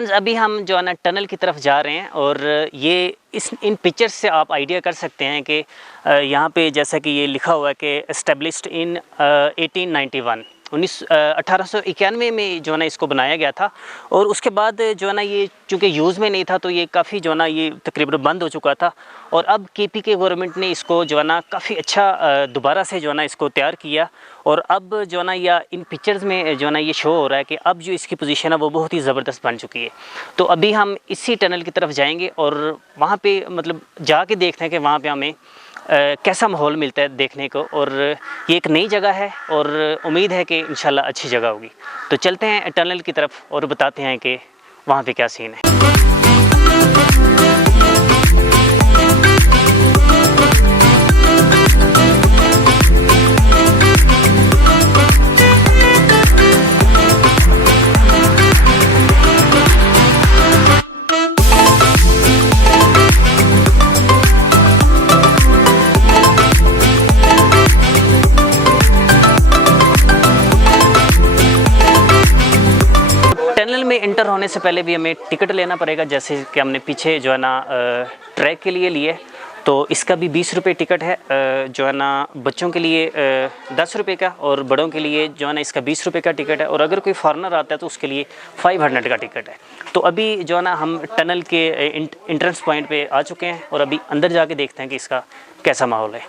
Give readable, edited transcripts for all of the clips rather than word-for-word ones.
Friends, अभी हम जो है ना टनल की तरफ जा रहे हैं और ये इन पिक्चर्स से आप आइडिया कर सकते हैं कि यहाँ पे जैसा कि ये लिखा हुआ है कि एस्टेब्लिश्ड इन 1891 में जो है ना इसको बनाया गया था। और उसके बाद जो है ना ये चूँकि यूज़ में नहीं था तो ये काफ़ी जो है ना ये तकरीबन बंद हो चुका था। और अब केपी के गवर्नमेंट ने इसको जो है ना काफ़ी अच्छा दोबारा से जो है ना इसको तैयार किया। और अब जो है ना या इन पिक्चर्स में जो है ना ये शो हो रहा है कि अब जो इसकी पोजीशन है वो बहुत ही ज़बरदस्त बन चुकी है। तो अभी हम इसी टनल की तरफ जाएंगे और वहाँ पे मतलब जाके देखते हैं कि वहाँ पे हमें कैसा माहौल मिलता है देखने को। और ये एक नई जगह है और उम्मीद है कि इंशाल्लाह अच्छी जगह होगी। तो चलते हैं टनल की तरफ और बताते हैं कि वहाँ पे क्या सीन है। टनल में एंटर होने से पहले भी हमें टिकट लेना पड़ेगा, जैसे कि हमने पीछे जो है ना ट्रैक के लिए लिए। तो इसका भी 20 रुपये टिकट है, जो है ना बच्चों के लिए 10 रुपये का और बड़ों के लिए जो है ना इसका 20 रुपये का टिकट है। और अगर कोई फॉरेनर आता है तो उसके लिए 500 का टिकट है। तो अभी जो है ना हम टनल के एंट्रेंस पॉइंट पे आ चुके हैं और अभी अंदर जाके देखते हैं कि इसका कैसा माहौल है।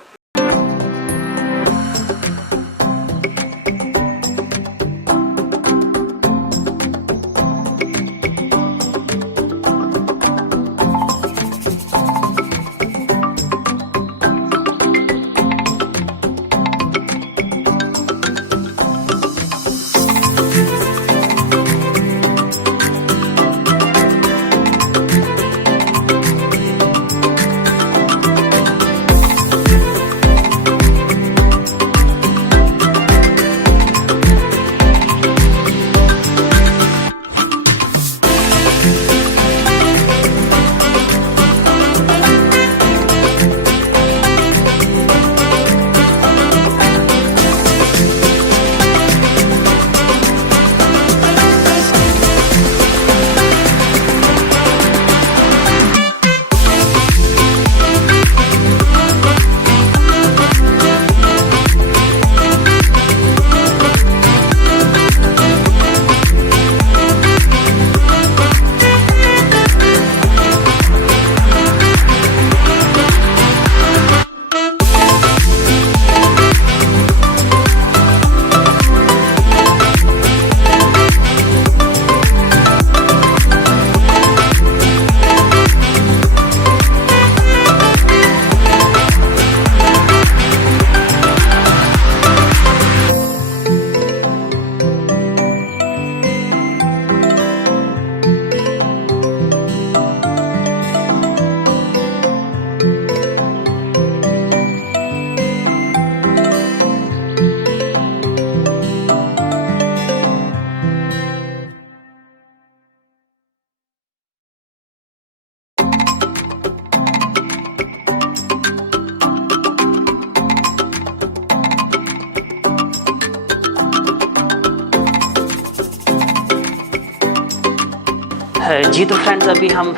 जी तो फ्रेंड्स, अभी हम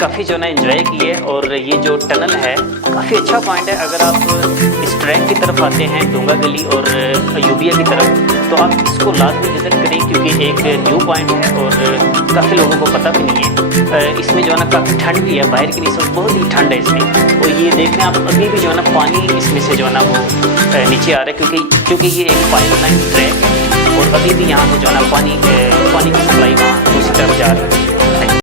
काफ़ी जो ना एंजॉय किए और ये जो टनल है काफ़ी अच्छा पॉइंट है। अगर आप इस ट्रैक की तरफ आते हैं डोंगा गली और अयूबिया की तरफ तो आप इसको लाजमी विज़िट करें, क्योंकि एक न्यू पॉइंट है और काफ़ी लोगों को पता भी नहीं है। इसमें जो है ना काफ़ी ठंड भी है, बाहर की निस्बत बहुत ही ठंड है इसमें। और ये देख लें आप, अभी भी जो है ना पानी इसमें से जो है ना वो नीचे आ रहा है, क्योंकि ये एक पाइपलाइन ट्रैक है और अभी भी यहाँ से जो है ना पानी की सप्लाई वहाँ दूसरी तरफ जा रही है।